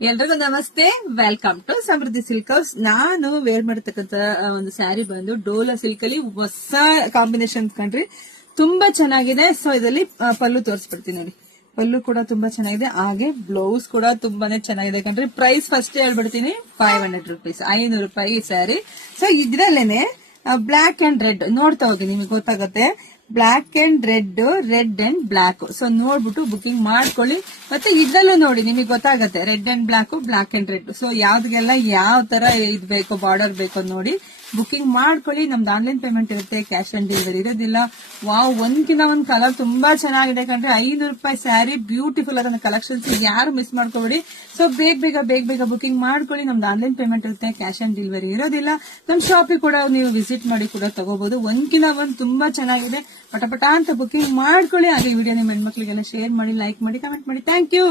ಎಲ್ರಿಗೂ ನಮಸ್ತೆ, welcome to Samruddhi silk house. ನಾನು ವೇರ್ ಮಾಡತಕ್ಕಂತ ಒಂದು ಸ್ಯಾರಿ ಬಂದು ಡೋಲಾ ಸಿಲ್ಕ್ ಅಲ್ಲಿ ಹೊಸ ಕಾಂಬಿನೇಷನ್ ಕಂಡ್ರಿ, ತುಂಬಾ ಚೆನ್ನಾಗಿದೆ. ಸೊ ಇದರಲ್ಲಿ ಪಲ್ಲು ತೋರಿಸ್ಬಿಡ್ತೀನಿ ನೋಡಿ. ಪಲ್ಲು ಕೂಡ ತುಂಬಾ ಚೆನ್ನಾಗಿದೆ, ಹಾಗೆ ಬ್ಲೌಸ್ ಕೂಡ ತುಂಬಾನೇ ಚೆನ್ನಾಗಿದೆ ಕಣ್ರಿ. ಪ್ರೈಸ್ ಫಸ್ಟ್ ಹೇಳ್ಬಿಡ್ತೀನಿ, 500 rupees, 500 ರೂಪಾಯಿ ಸ್ಯಾರಿ. ಸೊ ಇದ್ರಲ್ಲೇನೆ ಬ್ಲಾಕ್ ಅಂಡ್ ರೆಡ್ ನೋಡ್ತಾ ಹೋಗಿ, ನಿಮಗೆ ಗೊತ್ತಾಗುತ್ತೆ. Black and red, red and black. So ನೋಡ್ಬಿಟ್ಟು ಬುಕಿಂಗ್ ಮಾಡ್ಕೊಳ್ಳಿ. ಮತ್ತೆ ಇದ್ರಲ್ಲೂ ನೋಡಿ, ನಿಮಗೆ ಗೊತ್ತಾಗತ್ತೆ red and black, black and red. So ಯಾವ್ದಗೆಲ್ಲ ಯಾವ ತರ ಇದ್ ಬೇಕು, ಬಾರ್ಡರ್ ಬೇಕು ನೋಡಿ ಬುಕಿಂಗ್ ಮಾಡ್ಕೊಳ್ಳಿ. ನಮ್ದು ಆನ್ಲೈನ್ ಪೇಮೆಂಟ್ ಇರುತ್ತೆ, ಕ್ಯಾಶ್ ಆನ್ ಡೆಲಿವರಿ ಇರೋದಿಲ್ಲ. ವಾವ್, ಒಂದ್ಕಿಂತ ಒಂದ್ ಕಲರ್ ತುಂಬಾ ಚೆನ್ನಾಗಿದೆ ಕಂಡ್ರೆ. 500 ರೂಪಾಯಿ ಸ್ಯಾರಿ, ಬ್ಯೂಟಿಫುಲ್ ಆದ ಕಲೆಕ್ಷನ್ಸ್, ಯಾರು ಮಿಸ್ ಮಾಡ್ಕೋಬೇಡಿ. ಸೊ ಬೇಗ ಬುಕಿಂಗ್ ಮಾಡ್ಕೊಳ್ಳಿ. ನಮ್ದು ಆನ್ಲೈನ್ ಪೇಮೆಂಟ್ ಇರುತ್ತೆ, ಕ್ಯಾಶ್ ಆನ್ ಡೆಲಿವರಿ ಇರೋದಿಲ್ಲ. ನಮ್ ಶಾಪಿಗೆ ಕೂಡ ನೀವು ವಿಸಿಟ್ ಮಾಡಿ ಕೂಡ ತಗೋಬಹುದು. ಒಂದ್ಕಿಂತ ಒಂದ್ ತುಂಬಾ ಚೆನ್ನಾಗಿದೆ. ಪಟ ಅಂತ ಬುಕಿಂಗ್ ಮಾಡ್ಕೊಳ್ಳಿ. ಹಾಗೆ ವಿಡಿಯೋ ನಿಮ್ಮ ಹೆಣ್ಮಕ್ಳಿಗೆಲ್ಲ ಶೇರ್ ಮಾಡಿ, ಲೈಕ್ ಮಾಡಿ, ಕಮೆಂಟ್ ಮಾಡಿ. Thank you.